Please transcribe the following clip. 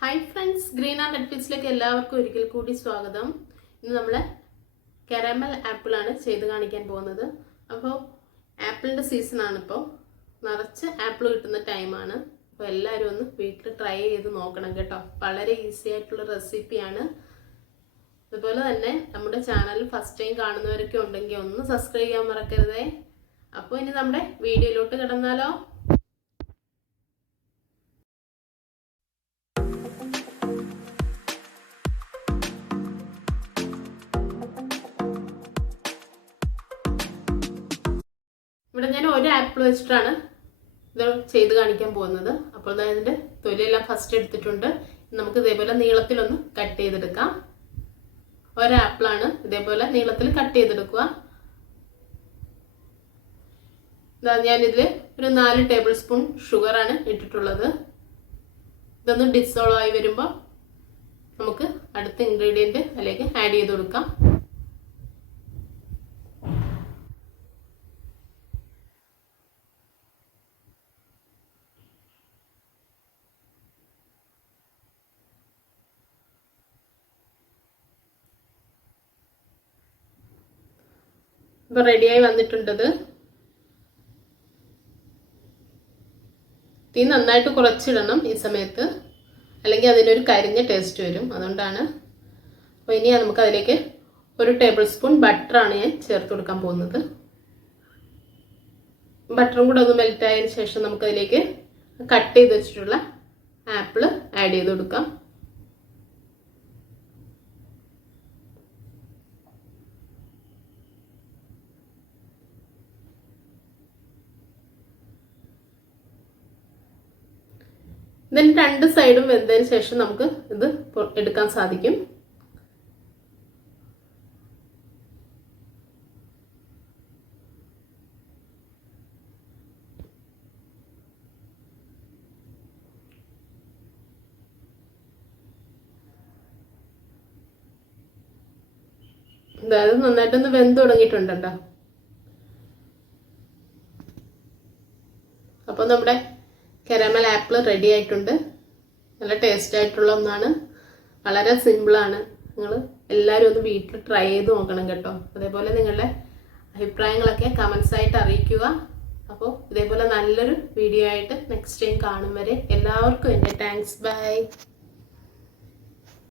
Hi friends, green and red ഫീസ്റ്റിലേക്ക് എല്ലാവർക്കും ഒരിക്കൽ കൂടി സ്വാഗതം. ഇന്ന് നമ്മൾ കാരമൽ ആപ്പിളാണ് ചെയ്ത് കാണിക്കാൻ പോകുന്നത്. അപ്പോൾ ആപ്പിളിൻ്റെ സീസണാണ്. ഇപ്പോൾ നിറച്ച് ആപ്പിൾ കിട്ടുന്ന ടൈമാണ്. അപ്പോൾ എല്ലാവരും ഒന്ന് വീട്ടിൽ ട്രൈ ചെയ്ത് നോക്കണം കേട്ടോ. വളരെ ഈസി ആയിട്ടുള്ള റെസിപ്പിയാണ്. അതുപോലെ തന്നെ നമ്മുടെ ചാനൽ ഫസ്റ്റ് ടൈം കാണുന്നവരൊക്കെ ഉണ്ടെങ്കിൽ ഒന്ന് സബ്സ്ക്രൈബ് ചെയ്യാൻ മറക്കരുതേ. അപ്പോൾ ഇനി നമ്മുടെ വീഡിയോയിലോട്ട് കിടന്നാലോ. ഇവിടെ ഞാൻ ഒരു ആപ്പിൾ വെച്ചിട്ടാണ് ഇത് ചെയ്ത് കാണിക്കാൻ പോകുന്നത്. അപ്പോൾ ഇതിൻ്റെ തൊലിയെല്ലാം ഫസ്റ്റ് എടുത്തിട്ടുണ്ട്. നമുക്ക് ഇതേപോലെ നീളത്തിലൊന്ന് കട്ട് ചെയ്തെടുക്കാം. ഒരാപ്പിളാണ് ഇതേപോലെ നീളത്തിൽ കട്ട് ചെയ്തെടുക്കുക. ഞാനിതിൽ ഒരു 4 ടേബിൾ സ്പൂൺ ഷുഗറാണ് ഇട്ടിട്ടുള്ളത്. ഇതൊന്ന് ഡിസോൾവ് ആയി വരുമ്പോൾ നമുക്ക് അടുത്ത ഇൻഗ്രീഡിയൻറ്റ് അതിലേക്ക് ആഡ് ചെയ്ത് കൊടുക്കാം. ഇപ്പോൾ റെഡിയായി വന്നിട്ടുണ്ടത്. തീ നന്നായിട്ട് കുറച്ചിടണം ഈ സമയത്ത്, അല്ലെങ്കിൽ അതിനൊരു കരിഞ്ഞ ടേസ്റ്റ് വരും. അതുകൊണ്ടാണ്. അപ്പോൾ ഇനി നമുക്ക് അതിലേക്ക് 1 ടേബിൾ സ്പൂൺ ബട്ടറാണ് ഞാൻ ചേർത്ത് കൊടുക്കാൻ പോകുന്നത്. ബട്ടറും കൂടെ ഒന്ന് മെൽറ്റ് ആയതിനു ശേഷം നമുക്കതിലേക്ക് കട്ട് ചെയ്ത് വെച്ചിട്ടുള്ള ആപ്പിൾ ആഡ് ചെയ്ത് കൊടുക്കാം. ഇതിന് 2 സൈഡും വെന്തതിന് ശേഷം നമുക്ക് ഇത് എടുക്കാൻ സാധിക്കും. അതായത് നന്നായിട്ടൊന്ന് വെന്ത് തുടങ്ങിയിട്ടുണ്ടോ. അപ്പോൾ നമ്മുടെ കാരമൽ ആപ്പിൾ റെഡി ആയിട്ടുണ്ട്. നല്ല ടേസ്റ്റ് ആയിട്ടുള്ള ഒന്നാണ്. വളരെ സിമ്പിളാണ്. നിങ്ങൾ എല്ലാവരും ഒന്ന് വീട്ടിൽ ട്രൈ ചെയ്ത് നോക്കണം കേട്ടോ. അതേപോലെ നിങ്ങളുടെ അഭിപ്രായങ്ങളൊക്കെ കമൻസ് ആയിട്ട് അറിയിക്കുക. അപ്പോൾ ഇതേപോലെ നല്ലൊരു വീഡിയോ ആയിട്ട് നെക്സ്റ്റ് ടൈം കാണും വരെ എല്ലാവർക്കും എൻ്റെ താങ്ക്സ്. ബൈ.